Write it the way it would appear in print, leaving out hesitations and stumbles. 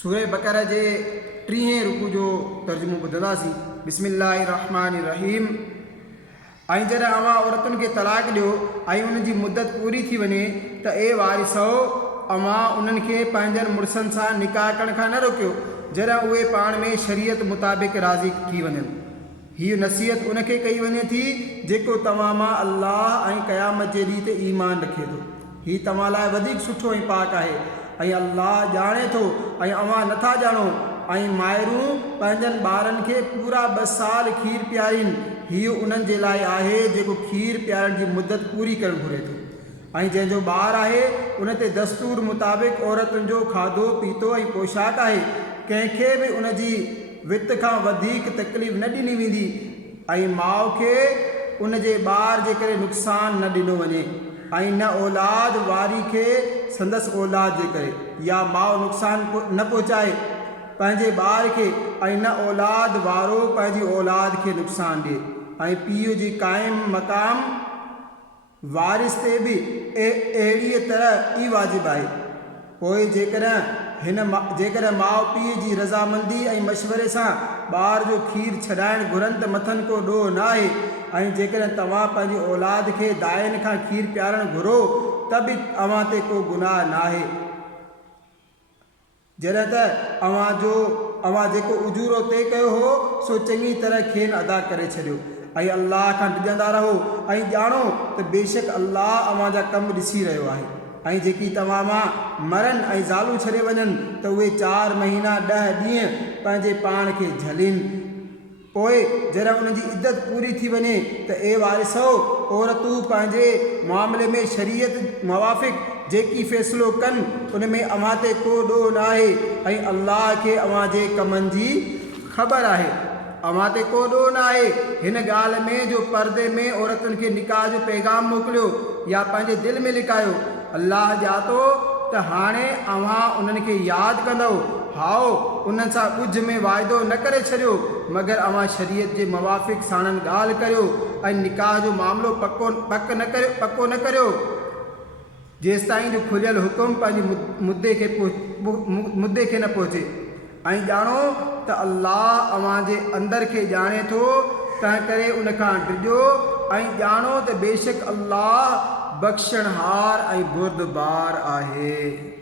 सूरह बकरा जे 30 रुकू जो तर्जुमो ॿुधंदासीं। बिस्मिल्लाहिर्रहमानिर्रहीम। ऐं जॾहिं अव्हां औरतुनि खे तलाक ॾियो ऐं उन जी मुदत पूरी थी वञे त ए वारिसो अव्हां उन्हनि खे पंहिंजनि मुड़ुसनि सां निकाह करण खां न रोकियो जॾहिं उहे पाण में शरीयत मुताबिक़ राज़ी थी वञनि। हीअ नसीहत उनखे कई वञे थी जेको तव्हां मां अल्लाह ऐं क़यामत जे ॾींहं ते ईमान रखे थो। हीअ तव्हां लाइ वधीक सुठो ऐं पाक आहे ऐं अल्लाह ॼाणे थो ऐं अव्हां नथा ॼाणो। ऐं माइरूं पंहिंजनि ॿारनि खे पूरा 2 साल खीर पीआरीनि। हीअ उन्हनि जे लाइ आहे जेको खीर पीआरण जी मुदत पूरी करणु घुरे थो। ऐं जंहिंजो ॿारु आहे उन ते दस्तूर मुताबिक़ औरतुनि जो खाधो पीतो ऐं पोशाक आहे। कंहिंखे बि उन जी वित खां वधीक तकलीफ़ न ॾिनी वेंदी ऐं माउ खे उन जे ॿार जे करे नुक़सानु न ॾिनो वञे ऐं न औलाद वारी खे संदसि औलाद जे करे, या माउ नुक़सानु न पहुचाए पंहिंजे ॿार खे ऐं न औलाद वारो पंहिंजी औलाद खे नुक़सानु ॾिए। ऐं पीउ जी क़ाइम मक़ाम वारिस ते बि अहिड़ीअ तरह ई वाजिबु आहे। पोइ जेकॾहिं माउ पीउ जी रज़ामंदी ऐं मशवरे सां ॿार जो खीर छॾाइणु घुरनि त मथनि को ॾोह न आहे। ऐं जेकॾहिं तव्हां पंहिंजी औलाद खे दायनि खां खीर पीआरणु घुरो त बि अव्हां ते को गुनाह न आहे जॾहिं त अव्हां जेको उजूरो तय कयो हो सो चङी तरह खेनि अदा करे छॾियो। ऐं अल्लाह खां डिॼंदा रहो ऐं ॼाणो त बेशक अल्लाह अव्हां जा कम ॾिसी रहियो आहे। ऐं जेकी तव्हां मां मरनि ऐं ज़ालूं छॾे वञनि त उहे 4 महीना 10 ॾींहं पंहिंजे पाण खे झलीनि। पोइ जॾहिं उन जी इद्दत पूरी थी वञे त ए वारिसो औरतूं पंहिंजे मामले में शरीयत मुवाफ़िक़ जेकी फ़ैसिलो कनि उन में अव्हां ते को ॾोह न आहे ऐं अल्लाह खे अव्हां जे कमनि जी ख़बर आहे। अव्हां ते को ॾोह न आहे हिन ॻाल्हि में जो पर्दे में औरतुनि खे निकाह जो पैगाम मोकिलियो या पंहिंजे दिलि में लिकायो। अल्लाह ॼातो त हाणे अव्हां उन्हनि खे यादि कंदव। हाओ उन्हनि सां ॻुझ में वाइदो न करे छॾियो मगर अव्हां शरीयत जे मुवाफ़िक़ साणनि ॻाल्हि करियो ऐं निकाह जो मामिलो पको न करियो जेसिताईं जो खुलियल हुकुम पंहिंजी मुद्दे खे न पहुचे। ऐं ॼाणो त अल्लाह अव्हां जे अंदर खे ॼाणे थो, तंहिं करे उन खां डिॼो ऐं ॼाणो त बेशक अल्लाह बख़्शणहार ऐं बुरदबार आहे।